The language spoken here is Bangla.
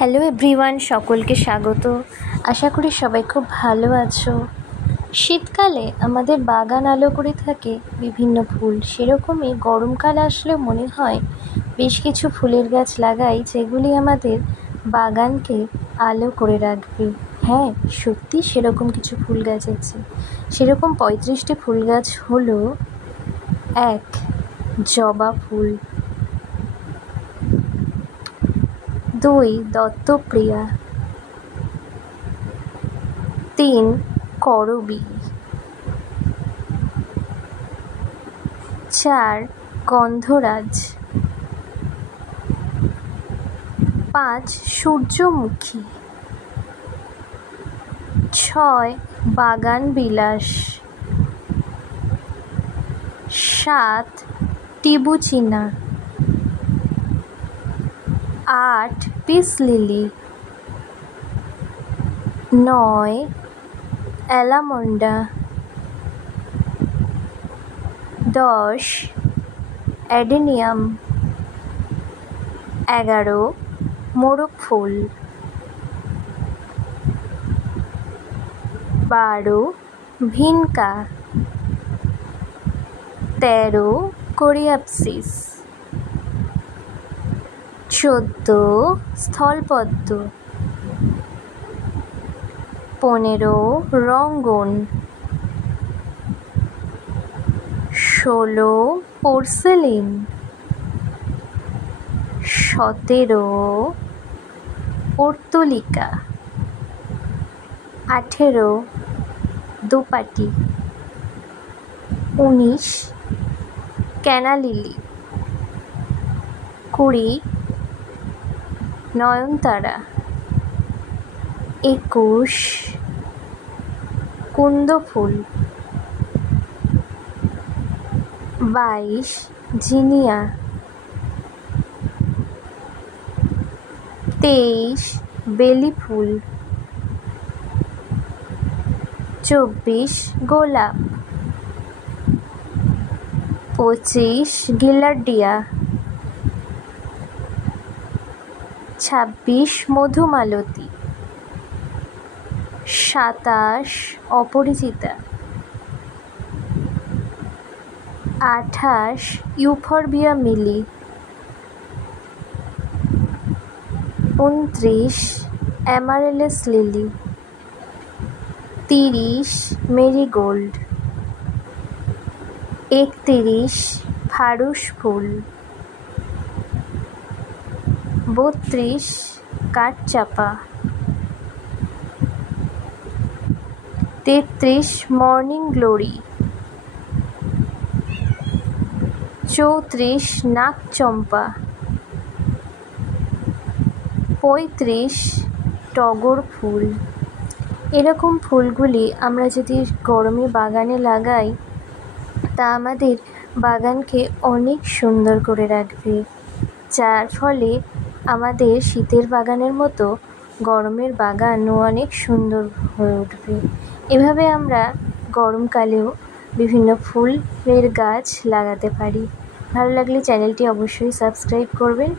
হ্যালো এভরিওয়ান, সকলকে স্বাগত। আশা করি সবাই খুব ভালো আছো। শীতকালে আমাদের বাগান আলো করে থাকে বিভিন্ন ফুল, সেরকমই গরমকাল আসলে মনে হয় বেশ কিছু ফুলের গাছ লাগাই যেগুলি আমাদের বাগানকে আলো করে রাখবে। হ্যাঁ, সত্যি সেরকম কিছু ফুল গাছ আছে। সেরকম 35টি ফুল গাছ হলো: 1. জবা ফুল, 2. দত্তপ্রিয়া, 3. করবী, 4. গন্ধরাজ, 5. সূর্যমুখী, 6. বাগান বিলাস, 7. টিবুচিনা, 8. Peace lily, 9. অ্যালামন্ডা, 10. অ্যাডেনিয়াম, 11. মোরগ ফুল, 12. ভিনকা, 13. কোরিয়াপসিস, 14. স্থলপদ্ম, 15. রঙ্গন, 16. পোর্সেলিন, 17. পর্তুলিকা, 18. দোপাটি, 19. ক্যানালিলি, 20. নয়নতারা, 21. কুন্দফুল, 22. জিনিয়া, 23. বেলি ফুল, 24. গোলাপ, 25. গিলার্ডিয়া, 26. মধুমালতী, 27. অপরিচিতা, 28. ইউফরবিয়া মিলি, 29. অ্যামারেলিস লিলি, 30. মেরিগোল্ড, 31. ফারুস ফুল, 32. কাঠচাপা, 33. Morning glory, 34. নাকচম্পা, 35. টগর ফুল। এরকম ফুলগুলি আমরা যদি গরমে বাগানে লাগাই তা আমাদের বাগানকে অনেক সুন্দর করে রাখবে, যার ফলে আমাদের শীতের বাগানের মতো গরমের বাগানও অনেক সুন্দর হয়ে উঠবে। এভাবে আমরা গরমকালেও বিভিন্ন ফুলের গাছ লাগাতে পারি। ভালো লাগলে চ্যানেলটি অবশ্যই সাবস্ক্রাইব করবেন।